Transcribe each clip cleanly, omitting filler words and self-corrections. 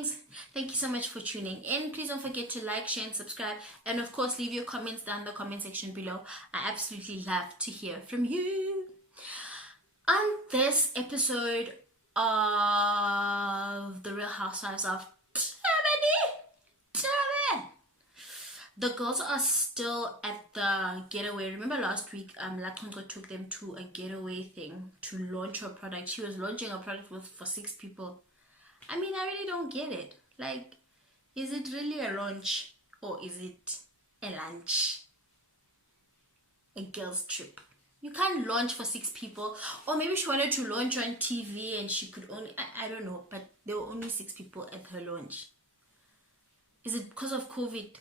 darlings, thank you so much for tuning in. Please don't forget to like, share and subscribe, and of course leave your comments down in the comment section below. I absolutely love to hear from you. On this episode of The Real Housewives of Durban, the girls are still at the getaway. Remember last week, Laconco took them to a getaway thing to launch her product. She was launching a product for 6 people. I mean, I really don't get it. Like, is it really a launch or is it a lunch? A girls' trip. You can't launch for 6 people. Or maybe she wanted to launch on TV and she could only, I don't know, but there were only 6 people at her launch. Is it because of COVID?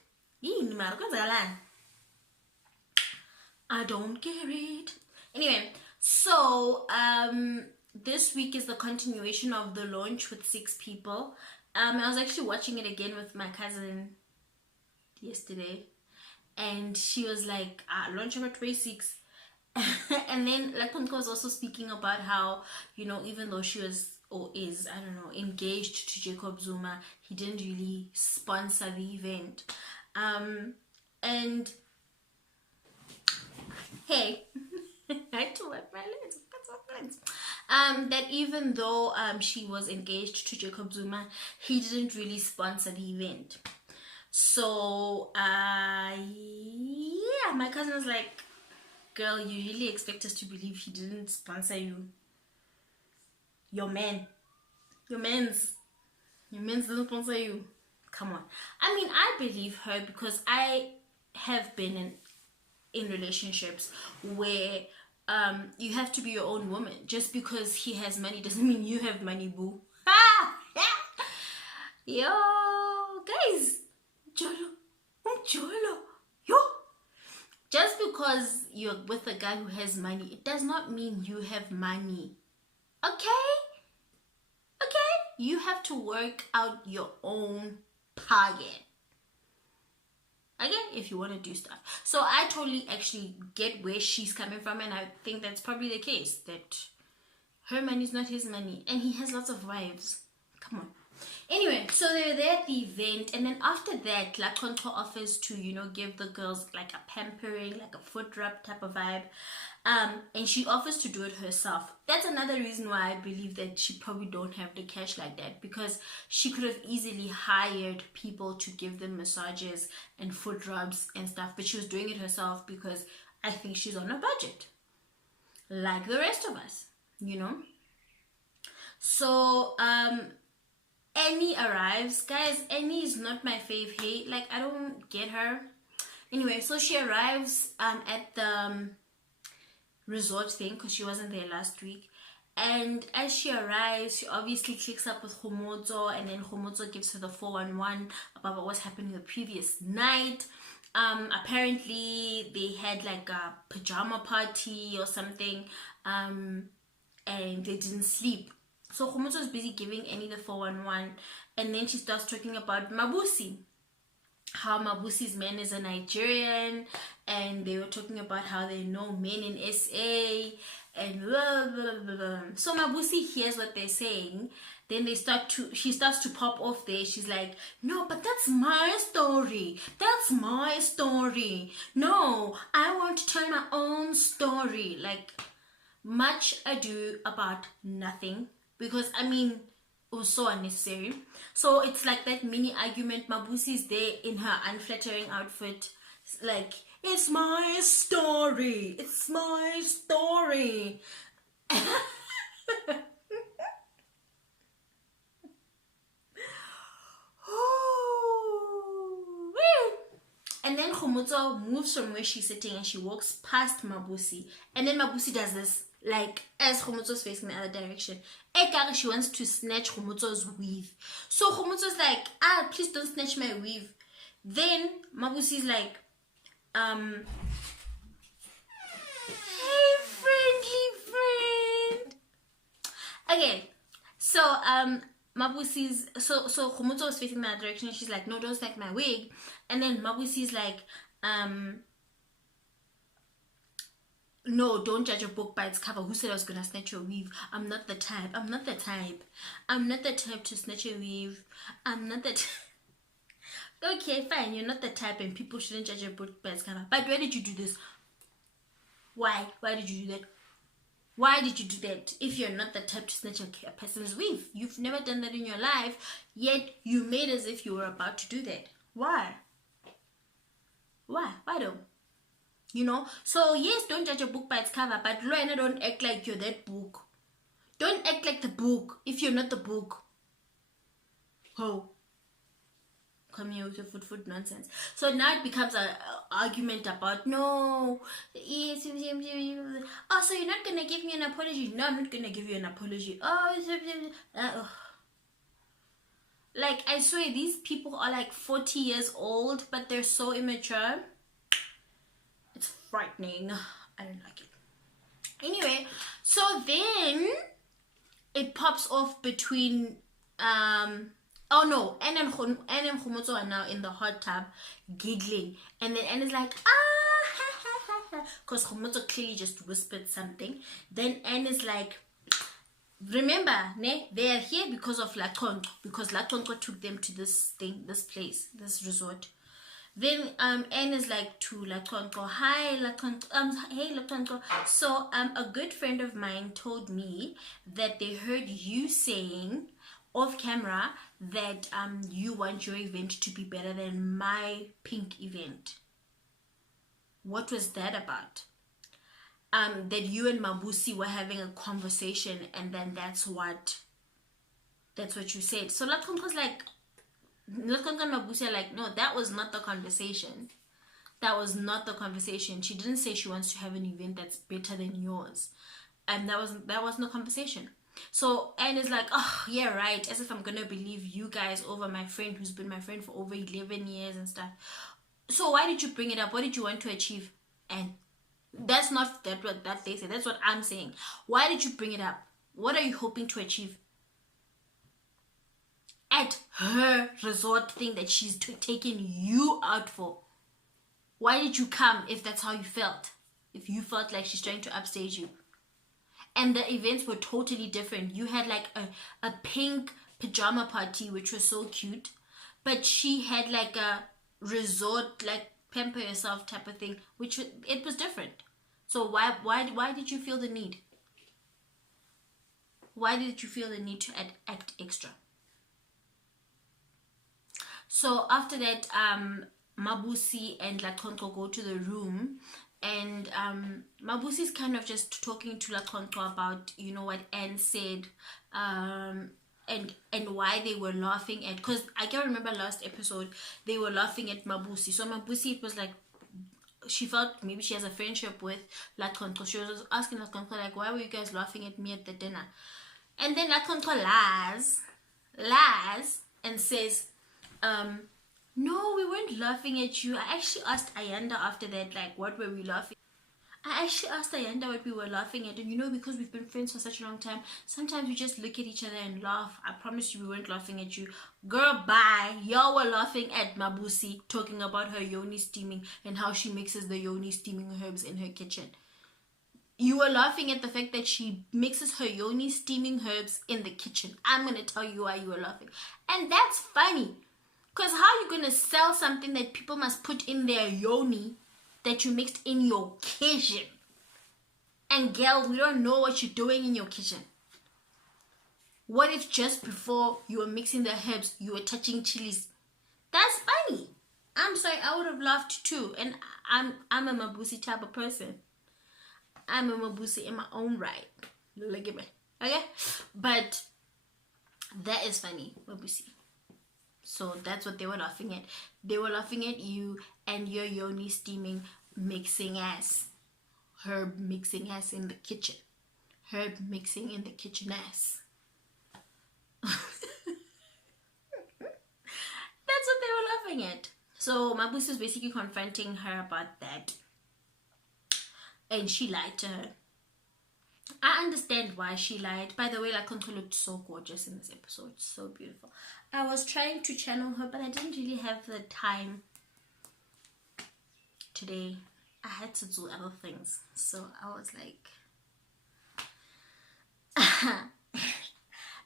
I don't get it. Anyway, so this week is the continuation of the launch with 6 people. I was actually watching it again with my cousin yesterday, and she was like, launch number 26. And then Laconco was also speaking about how, you know, even though she was or is, I don't know, engaged to Jacob Zuma, he didn't really sponsor the event. And hey, I had to wipe my lips. That even though she was engaged to Jacob Zuma, he didn't really sponsor the event. So yeah, my cousin was like, girl, you really expect us to believe he didn't sponsor you? Your man's didn't sponsor you. Come on. I mean, I believe her because I have been in relationships where you have to be your own woman. Just because he has money doesn't mean you have money, boo. Yo, guys, Jolo, yo. Just because you're with a guy who has money, it does not mean you have money. Okay? You have to work out your own target. Okay? If you want to do stuff. So I totally actually get where she's coming from, and I think that's probably the case. That her money is not his money, and he has lots of wives. Come on. Anyway, so they were there at the event, and then after that, Laconco offers to, you know, give the girls like a pampering, like a foot rub type of vibe, and she offers to do it herself. That's another reason why I believe that she probably don't have the cash like that, because she could have easily hired people to give them massages and foot rubs and stuff, but she was doing it herself because I think she's on a budget, like the rest of us, you know. So Annie arrives. Guys, Annie is not my fave. Hey, like, I don't get her. Anyway, so she arrives at the resort thing because she wasn't there last week. And as she arrives, she obviously clicks up with Kgomotso, and then Kgomotso gives her the 411 about what was happening the previous night. Apparently they had like a pajama party or something, and they didn't sleep. So Kgomotso is busy giving Annie the 411, and then she starts talking about MABUSI. How MABUSI's man is a Nigerian, and they were talking about how they know men in SA, and blah, blah, blah, blah. So MABUSI hears what they're saying. Then she starts to pop off there. She's like, no, but that's my story. That's my story. No, I want to tell my own story. Like, much ado about nothing. Because, I mean, it was so unnecessary. So it's like that mini argument. MABUSI's there in her unflattering outfit. It's like, it's my story. It's my story. And then Kgomotso moves from where she's sitting and she walks past MABUSI. And then MABUSI does this. Like, as Kgomotso's facing the other direction, she wants to snatch Kgomotso's weave. So Kgomotso's like, please don't snatch my weave. Then MABUSI's like, hey, friendly friend. Okay, so MABUSI's so Kgomotso was facing that direction. She's like, no, don't snatch my wig. And then MABUSI's like, No, don't judge a book by its cover. Who said I was gonna snatch your weave? I'm not the type. I'm not the type. I'm not the type to snatch your weave. I'm not the Okay, fine, you're not the type and people shouldn't judge a book by its cover. But why did you do this? Why? Why did you do that? Why did you do that? If you're not the type to snatch a person's weave, you've never done that in your life, yet you made as if you were about to do that. Why? Why? Why though? You know? So yes, don't judge a book by its cover, but Luana, don't act like you're that book. Don't act like the book if you're not the book. Oh. Come here with your foot nonsense. So now it becomes an argument about no. Yes. Oh, so you're not gonna give me an apology? No, I'm not gonna give you an apology. Like, I swear these people are like 40 years old, but they're so immature. It's frightening. I don't like it. Anyway, so then it pops off between oh no, Anne and Kgomotso are now in the hot tub giggling, and then Anne is like, because Kgomotso clearly just whispered something. Then Anne is like, remember, they are here because of Laconco, because Laconco took them to this place, this resort. Then Anne is like to Laconco, hi Laconco, hey Laconco. So a good friend of mine told me that they heard you saying off camera that you want your event to be better than my pink event. What was that about? That you and MABUSI were having a conversation, and then that's what you said. So Laconco's like, Laconco and MABUSI are like, no, that was not the conversation. That was not the conversation. She didn't say she wants to have an event that's better than yours, and that wasn't the conversation. So Anne is like, oh yeah, right, as if I'm gonna believe you guys over my friend who's been my friend for over 11 years and stuff. So why did you bring it up? What did you want to achieve? And that's not what they say. That's what I'm saying. Why did you bring it up? What are you hoping to achieve at her resort thing that she's taking you out for? Why did you come if that's how you felt? If you felt like she's trying to upstage you? And the events were totally different. You had like a pink pajama party, which was so cute, but she had like a resort, like pamper yourself type of thing, which it was different. So why did you feel the need? Why did you feel the need to act extra? So after that, MABUSI and Laconco go to the room, and MABUSI's kind of just talking to Laconco about, you know, what Anne said, and why they were laughing at, because I can remember last episode they were laughing at MABUSI. So MABUSI, it was like she felt maybe she has a friendship with Laconco. She was asking Laconco like, why were you guys laughing at me at the dinner? And then Laconco lies and says, no, we weren't laughing at you. I actually asked Ayanda after that, like, what were we laughing? I actually asked Ayanda what we were laughing at, and you know, because we've been friends for such a long time, sometimes we just look at each other and laugh. I promise you we weren't laughing at you. Girl, bye. Y'all were laughing at MABUSI talking about her yoni steaming and how she mixes the yoni steaming herbs in her kitchen. You were laughing at the fact that she mixes her yoni steaming herbs in the kitchen. I'm going to tell you why you were laughing. And that's funny. Because how are you going to sell something that people must put in their yoni that you mixed in your kitchen? And girl, we don't know what you're doing in your kitchen. What if just before you were mixing the herbs, you were touching chilies? That's funny. I'm sorry, I would have laughed too. And I'm a MABUSI type of person. I'm a MABUSI in my own right. Look at me. Okay? But that is funny, MABUSI. So that's what they were laughing at. They were laughing at you and your yoni steaming mixing ass. Herb mixing ass in the kitchen. Herb mixing in the kitchen ass. That's what they were laughing at. So MABUSI is basically confronting her about that. And she lied to her. I understand why she lied. By the way, Laconco looked so gorgeous in this episode. So beautiful. I was trying to channel her, but I didn't really have the time today. I had to do other things. So I was like,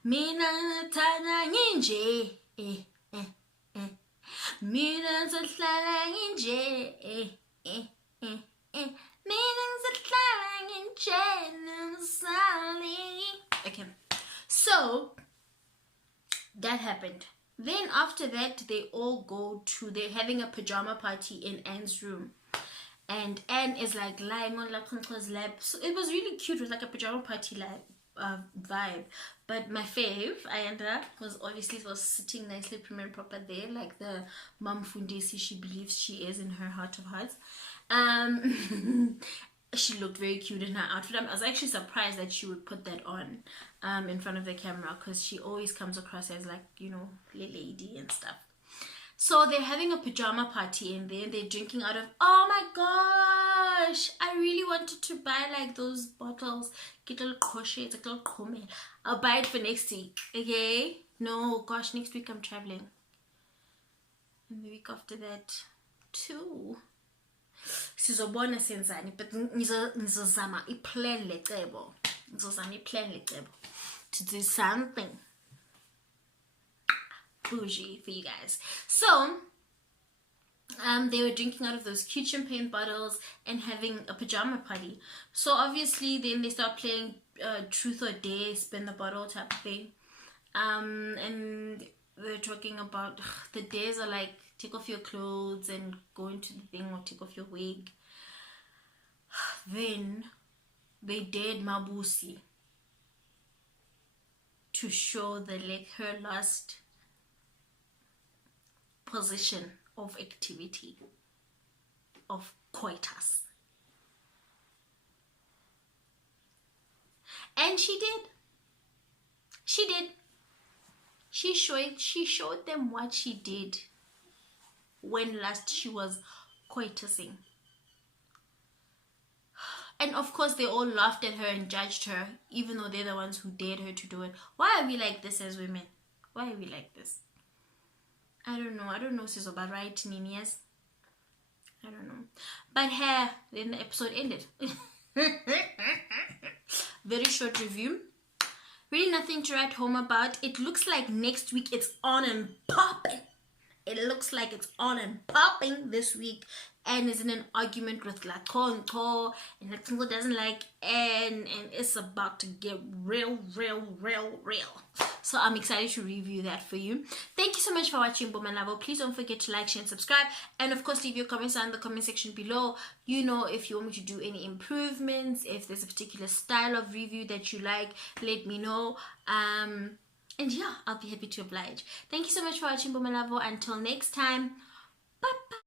mina nathanda nginje, mina ngizohlala nginje, mina ngizohlala nginje nomsali. Okay, so that happened. Then after that, they all they're having a pajama party in Anne's room. And Anne is like lying on Laconco's lap. So it was really cute. It was like a pajama party vibe. But my fave, Ayanda, was sitting nicely prim and proper there, like the mom Fundesi she believes she is in her heart of hearts. She looked very cute in her outfit. I was actually surprised that she would put that on in front of the camera, because she always comes across as like, you know, lady and stuff. So they're having a pajama party and they're drinking out of, oh my gosh, I really wanted to buy like those bottles. Get a little crochet, it's a little crochet. I'll buy it for next week, okay? No, gosh, next week I'm traveling. And the week after that too. Sizobona senzani, but ngizozama i-plan lecebo. Ngizozama i-plan lecebo to do something bougie for you guys. So they were drinking out of those cute champagne bottles and having a pajama party. So obviously then they start playing truth or dare, spin the bottle type of thing. And they're talking about the dares are like, take off your clothes and go into the thing, or take off your wig. Then they dared MABUSI to show her last position of activity of coitus. And she did. She showed them what she did when last she was coitusing. And of course they all laughed at her and judged her, even though they're the ones who dared her to do it. Why are we like this as women? Why are we like this? I don't know, Sizo, but right, Ninias? I don't know. But then the episode ended. Very short review. Really nothing to write home about. It looks like next week it's on and popping. It looks like it's on and popping this week. Anne is in an argument with Laconco, and Laconco doesn't like Anne, and it's about to get real. So I'm excited to review that for you. Thank you so much for watching, Bomalavo. Please don't forget to like, share, and subscribe. And of course, leave your comments down in the comment section below. You know, if you want me to do any improvements, if there's a particular style of review that you like, let me know. And yeah, I'll be happy to oblige. Thank you so much for watching, Bomalavo. Until next time, bye bye.